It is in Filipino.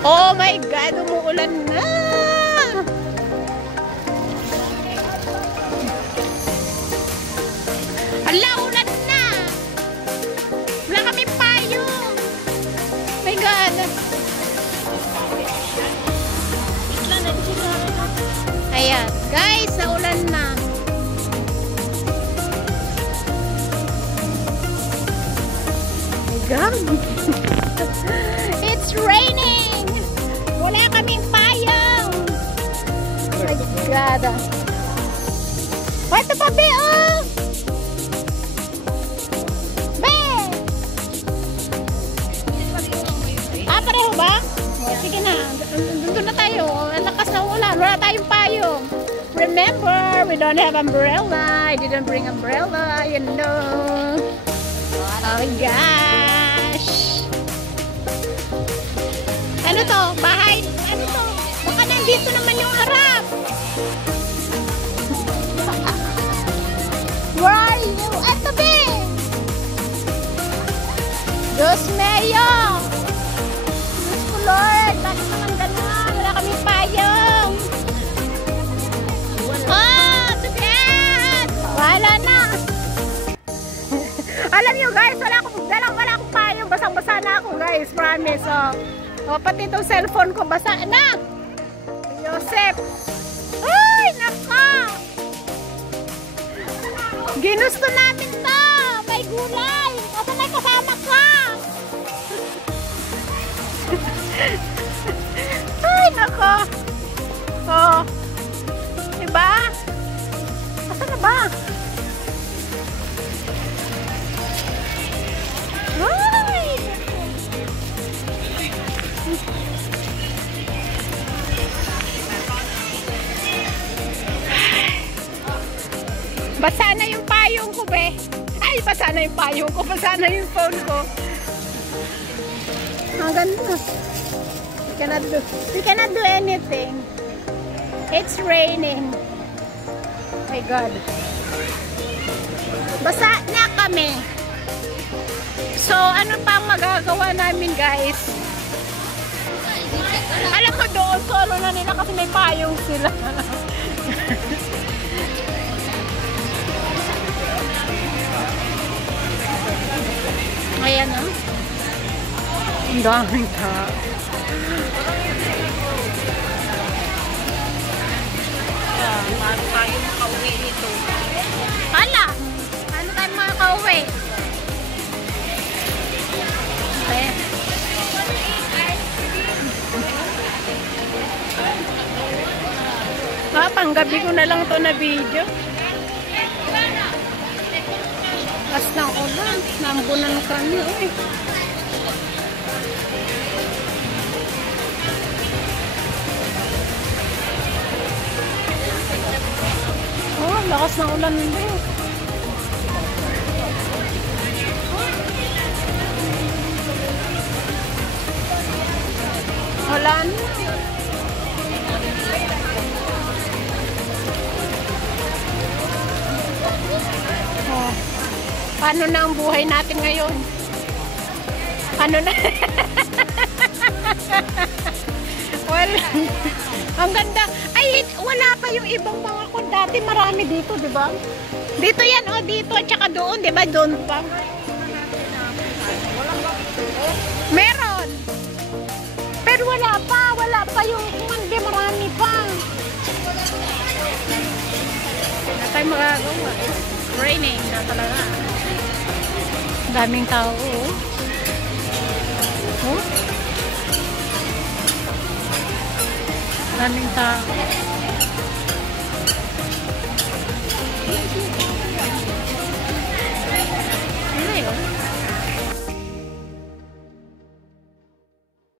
Oh my God, umuulan na. Hala, ulan na. Wala kami payong. My God. Ayan, guys, naulan na. My God. It's raining. Wala kaming payong. My God. Ito pa, Be, oh. Be. Pareho ba? Sige na. Doon na tayo. Ang lakas na ulan. Wala tayong payong. Remember, we don't have umbrella. I didn't bring umbrella, you know. Oh my gosh. Ano to? Bahay? Ano to? Baka nandito naman yung harap. Where are you? Eto, Be. Diyos Mayo. Diyos ko, Lord. Bakit naman ganun? Wala kami payong. Sabihan! Wala na. Alam nyo, guys, wala akong payong. Basang-basa na ako, guys. Promise. Pati itong cellphone ko, basa na. Joseph. Ay, naka. Ginusto namin to. May gulay. Kasi may kasama ka. Ay, naka. Oh. Diba? Asa na ba? Ay! Basa na yung payong ko, Be. Ay, basa na yung payong ko. Basa na yung phone ko. Ang ganda. We cannot do anything. It's raining. My God. Basa na kami. So, ano pang magagawa namin, guys? Alam mo doon, solo na nila kasi may payong sila. Ayan, oh. Ang daming tao. Paano tayo makauwi nito? Hala! Paano tayo makauwi? Okay. Panggabi ko na lang to na video. As na ulan. Nambunan kami, eh. Oh, lakas ng ulan din. Wala na. Oh. Paano na ang buhay natin ngayon? Ano na? Wala. Ang ganda. Ay, wala pa yung ibang mga kung dati marami dito, di ba? Dito yan, oh, dito, at saka doon, di ba? Doon pa. Meron. Pero wala pa yung hindi, marami pa. Wala tayo magagawa. It's raining na talaga. Daming tao, oh. Oh? Daming tao.